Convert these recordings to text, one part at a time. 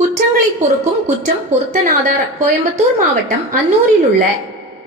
குற்றங்களை பொறுக்கும் குற்றம் பொருத்தநாதர் கோயம்புத்தூர் மாவட்டம் அன்னூரில் உள்ள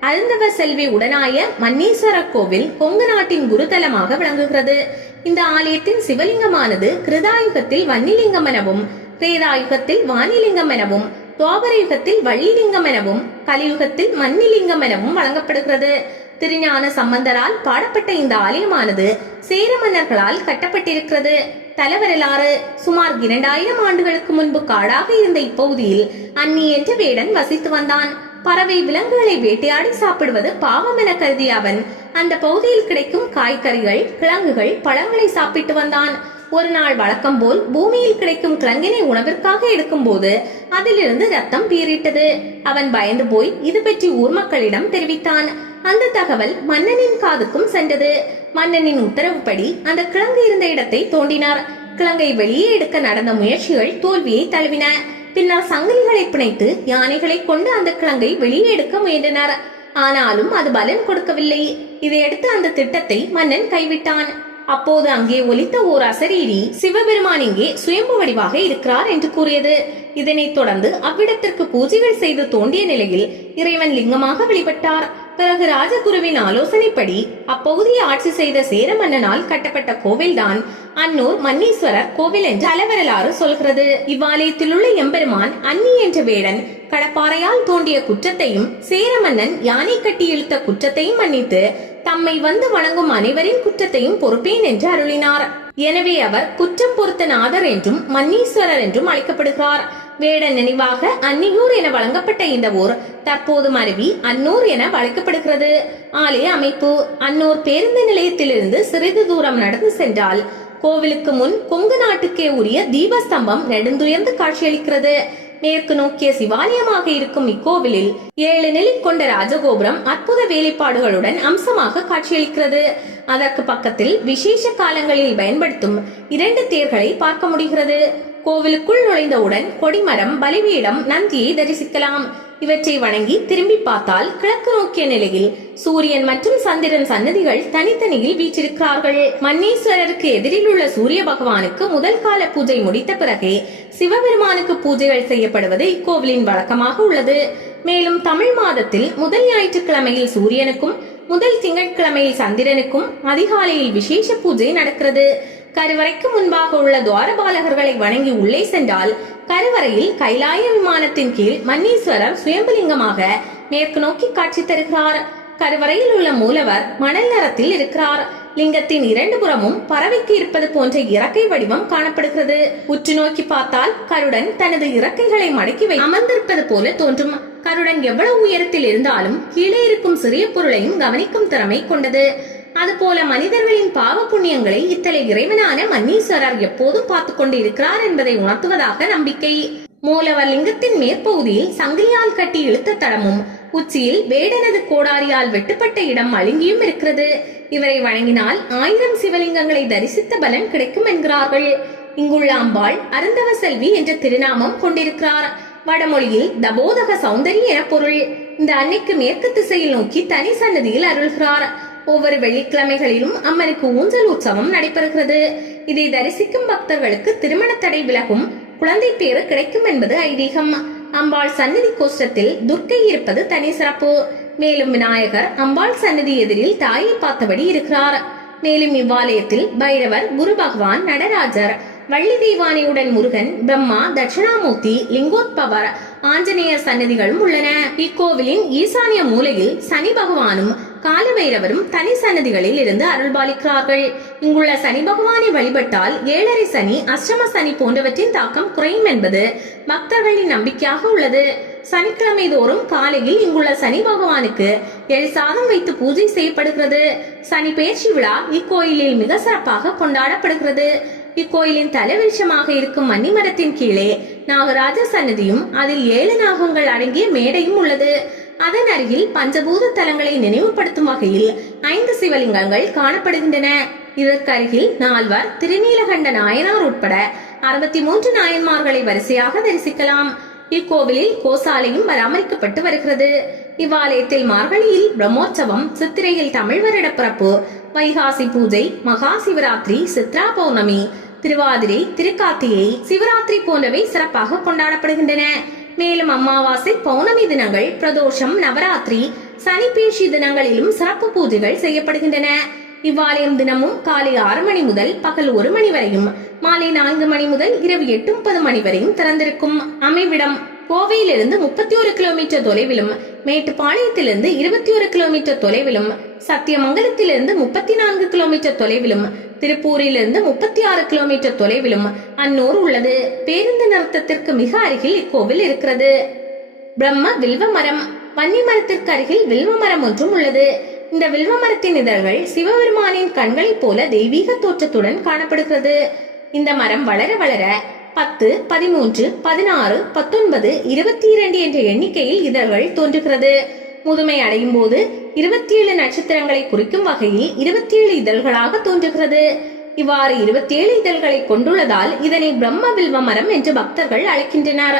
அருந்தவ செல்வி உடனாய மன்னீஸ்வரர் கோவில் கொங்கு நாட்டின் குருதலமாக விளங்குகிறது. இந்த ஆலயத்தின் சிவலிங்கமானது கிருதாயுகத்தில் வன்னிலிங்கம் எனவும் பிரேதாயுகத்தில் வானிலிங்கம் எனவும் துவாபரயுகத்தில் வள்ளிலிங்கம் எனவும் கலியுகத்தில் மன்னிலிங்கம் எனவும் வழங்கப்படுகிறது. திருஞான சம்பந்தரால் பாடப்பட்ட இந்த ஆலயமானது சேர மன்னர்களால் கட்டப்பட்டிருக்கிறது. தலவரலாறு சுமார் இரண்டாயிரம் ஆண்டுகளுக்கு முன்பு காடாக இருந்த இப்பகுதியில் அன்னி என்ற வேடன் வசித்து வந்தான். பறவை விலங்குகளை வேட்டையாடி சாப்பிடுவது பாவம் என கருதிய அவன் அந்த பகுதியில் கிடைக்கும் காய்கறிகள் கிழங்குகள் பழங்களை சாப்பிட்டு வந்தான். ஒரு நாள் வழக்கம் போல் பூமியில் கிடைக்கும் கிழங்கினை உணவிற்காக எடுக்கும்போது அதிலிருந்து ரத்தம் பீறிட்டது. அவன் பயந்து போய் இது பற்றி ஊர் மக்களிடம் தெரிவித்தான். அந்த தகவல் மன்னனின் காதுக்கும் சென்றது. மன்னனின் உத்தரவுப்படி அந்த கிழங்கு இருந்த இடத்தை தோண்டினார். கிழங்கை வெளியே எடுக்க நடந்த முயற்சிகள் தோல்வியை தழுவின. பின்னர் சங்கிலிகளை பிணைத்து யானைகளை கொண்டு அந்த கிழங்கை வெளியே எடுக்க முயன்றனர். ஆனாலும் அது பலன் கொடுக்கவில்லை. இதையடுத்து அந்த திட்டத்தை மன்னன் கைவிட்டான். அப்போது அங்கே ஒலித்த ஓர் அசரீரி சிவபெருமான் இங்கே சுயம்பு வடிவாக இருக்கிறார் என்று கூறியது. இதனைத் தொடர்ந்து அவ்விடத்திற்கு பூஜைகள் செய்து தோண்டிய நிலையில் இறைவன் லிங்கமாக வெளிப்பட்டார். பிறகு ராஜகுருவின் ஆலோசனைப்படி அப்பகுதியை ஆட்சி செய்த சேர மன்னனால் கட்டப்பட்ட கோவில்தான் அன்னூர் மன்னீஸ்வரர் கோவில் என்று அலவரலாறு சொல்கிறது. இவ்வாலயத்தில் உள்ள எம்பெருமான் அன்னி என்ற வேடன் கடப்பாறையால் தோண்டிய குற்றத்தையும் சேர மன்னன் யானை கட்டி இழுத்த குற்றத்தையும் மன்னித்து தம்மை வந்து வணங்கும் அனைவரின் குற்றத்தையும் பொறுப்பேன் என்று அருளினார். எனவே அவர் குற்றம் பொறுத்த நாதர் என்றும் மன்னீஸ்வரர் என்றும் அழைக்கப்படுகிறார். வேடன் நினைவாக அன்னியூர் என வழங்கப்பட்ட இந்த ஊர் தற்போது மருவி அன்னூர் என வழங்கப்படுகிறது ஆலய அமைப்பு அன்னூர் பேருந்து நிலையத்திலிருந்து சிறிது தூரம் நடந்து சென்றால் கோவிலுக்கு முன் கொங்கு நாட்டுக்கே உரிய தீபஸ்தம்பம் நெடுந்துயர்ந்து காட்சியளிக்கிறது. மேற்கு நோக்கிய சிவாலயமாக இருக்கும் இக்கோவிலில் ஏழு நிலை கொண்ட ராஜகோபுரம் அற்புத வேலைப்பாடுகளுடன் அம்சமாக காட்சியளிக்கிறது. அதற்கு பக்கத்தில் விசேஷ காலங்களில் பயன்படுத்தும் இரண்டு தேர்களை பார்க்க முடிகிறது. கோவிலுக்குள் நுழைந்தவுடன் கொடிமரம் பலிபீடம் நந்தியை தரிசிக்கலாம். இவற்றை வணங்கி திரும்பி பார்த்தால் கிழக்கு நோக்கிய நிலையில் சூரியன் மற்றும் சந்திரன் சன்னதிகள் தனித்தனியில் வீற்றிருக்கிறார்கள். மன்னீஸ்வரருக்கு எதிரில் உள்ள சூரிய பகவானுக்கு முதல் கால பூஜை முடித்த பிறகே சிவபெருமானுக்கு பூஜைகள் செய்யப்படுவது இக்கோவிலின் வழக்கமாக உள்ளது. மேலும் தமிழ் மாதத்தில் முதல் ஞாயிற்றுக்கிழமையில் சூரியனுக்கும் முதல் திங்கட்கிழமையில் சந்திரனுக்கும் அதிகாலையில் விசேஷ பூஜை நடக்கிறது. கருவறைக்கு முன்பாக உள்ள துவாரபாலகர்களை வணங்கி உள்ளே சென்றால் கருவறையில் கைலாய விமானத்தின் கீழ் மன்னீஸ்வரர் சுயம்புலிங்கமாக மேற்கு நோக்கி காட்சி தருகிறார். கருவறையில் உள்ள மூலவர் மணல் நிறத்தில் இருக்கிறார். லிங்கத்தின் இரண்டு புறமும் பறவைக்கு இருப்பது போன்ற இறக்கை வடிவம் காணப்படுகிறது. உற்று நோக்கி பார்த்தால் கருடன் தனது இறக்கைகளை மடக்கி வை அமர்ந்திருப்பது போல தோன்றும். கருடன் எவ்வளவு உயரத்தில் இருந்தாலும் கீழே இருக்கும் சிறிய பொருளையும் கவனிக்கும் திறமை கொண்டது. அதுபோல மனிதர்களின் பாவ புண்ணியங்களை இத்தலை இறைவனான மன்னீஸ்வரர் எப்போதும் பார்த்து கொண்டு இருக்கிறார் என்பதை உணர்த்துவதாக நம்பிக்கை. மூலவர் லிங்கத்தின் மேற்பகுதியில் சங்கிலியால் கட்டி இழுத்த தடமும் உச்சியில் வேடனது கோடாரியால் வெட்டுப்பட்ட இடம் அழுங்கியும் இருக்கிறது. இவரை வணங்கினால் ஆயிரம் சிவலிங்கங்களை தரிசித்த பலன் கிடைக்கும் என்கிறார்கள். இங்குள்ள அம்பாள் அருந்தவ செல்வி என்ற திருநாமம் கொண்டிருக்கிறார். வடமொழியில் தபோதக சௌந்தரி என பொருள். இந்த அன்னைக்கு மேற்கு திசையில் நோக்கி தனி சன்னதியில் அருள்கிறார். ஒவ்வொரு வெள்ளிக்கிழமைகளிலும் அம்மனுக்கு ஊஞ்சல் உற்சவம் நடைபெறுகிறது. இதை தரிசிக்கும் பக்தர்களுக்கு திருமண தடை விலகும் குழந்தை பேறு கிடைக்கும் என்பது ஐதீகம். அம்பாள் சன்னதி கோஷ்டத்தில் துர்க்கை இருப்பது தனி சிறப்பு. மேலும் விநாயகர் அம்பாள் சன்னதி எதிரில் தாயை பார்த்தபடி இருக்கிறார். மேலும் இவ்வாலயத்தில் பைரவர் குரு பகவான் நடராஜர் வள்ளி தெய்வானியுடன் முருகன் பிரம்மா தட்சிணாமூர்த்தி லிங்கோத்பவர் ஆஞ்சநேயர் சன்னதிகளும் உள்ளன. இக்கோவிலின் ஈசானிய மூலையில் சனி பகவானும் காலபைரவரும் தனி சன்னதிகளில் இருந்து அருள்பாலிக்கிறார்கள் இங்குள்ள சனி பகவானை வழிபட்டால் ஏழரை சனி அஷ்டம சனி போன்றவற்றின் தாக்கம் குறையும் என்பது பக்தர்களின் நம்பிக்கையாக உள்ளது. சனிக்கிழமை தோறும் காலையில் இங்குள்ள சனி பகவானுக்கு எள் சாதம் வைத்து பூஜை செய்யப்படுகிறது. சனி பேச்சு விழா இக்கோயிலில் மிக சிறப்பாக கொண்டாடப்படுகிறது. இக்கோயிலின் தலைவிருஷமாக இருக்கும் மன்னிமரத்தின் கீழே நாகராஜ சன்னதியும் அதில் ஏழு நாகங்கள் அடங்கிய மேடையும் உள்ளது. அதன் அருகில் பஞ்சபூத தலங்களை நினைவுபடுத்தும் வகையில் ஐந்து சிவலிங்கங்கள் காணப்படுகின்றன. இதற்கருகில் நால்வர் திருநீலகண்ட நாயனார் உட்பட அறுபத்தி மூன்று நாயன்மார்களை வரிசையாக தரிசிக்கலாம். இக்கோவிலில் கோசாலையும் பராமரிக்கப்பட்டு வருகிறது. இவ்வாலயத்தில் மார்கழியில் பிரம்மோற்சவம் சித்திரையில் தமிழ் வருட பிறப்பு வைகாசி பூஜை மகா சிவராத்திரி சித்ரா பௌர்ணமி திருவாதிரை திருக்கார்த்திகை சிவராத்திரி போன்றவை சிறப்பாக கொண்டாடப்படுகின்றன. மேலும் அமாவாசை பௌர்ணமி தினங்கள் பிரதோஷம் நவராத்திரி சனிப்பேஷி தினங்களிலும் சிறப்பு பூஜைகள் செய்யப்படுகின்றன. இவ்வாலயம் தினமும் காலை ஆறு மணி முதல் பகல் ஒரு மணி வரையும் மாலை நான்கு மணி முதல் இரவு எட்டு முப்பது மணி வரையும் திறந்திருக்கும். அமைவிடம் கோவையிலிருந்து முப்பத்தி ஒரு கிலோமீட்டர் தொலைவிலும் மேட்டுப்பாளையத்திலிருந்து இருபத்தி ஒரு கிலோமீட்டர் தொலைவிலும் சத்தியமங்கலத்திலிருந்து முப்பத்தி நான்கு கிலோமீட்டர் தொலைவிலும் திருப்பூரிலிருந்து முப்பத்தி ஆறு கிலோமீட்டர் தொலைவிலும் அன்னூர் உள்ளது. பேருந்து நிறுத்தத்திற்கு மிக அருகில் இக்கோவில் இருக்கிறது. பிரம்ம வில்வ மரம் வன்னி மரத்திற்கு அருகில் வில்வ மரம் ஒன்றும் உள்ளது. இந்த வில்வ மரத்தின் இதழ்கள் சிவபெருமானின் கண்களைப் போல தெய்வீக தோற்றத்துடன் காணப்படுகிறது. இந்த மரம் வளர வளர பத்து பதிமூன்று பதினாறு பத்தொன்பது இருபத்தி இரண்டு என்ற எண்ணிக்கையில் இதழ்கள் தோன்றுகிறது. முதுமை அடையும் போது இருபத்தி ஏழு நட்சத்திரங்களை குறிக்கும் வகையில் இருபத்தி ஏழு இதழ்களாக தோன்றுகிறது. இவ்வாறு இருபத்தி ஏழு இதழ்களை கொண்டுள்ளதால் இதனை பிரம்ம வில்வ மரம் என்று பக்தர்கள் அழைக்கின்றனர்.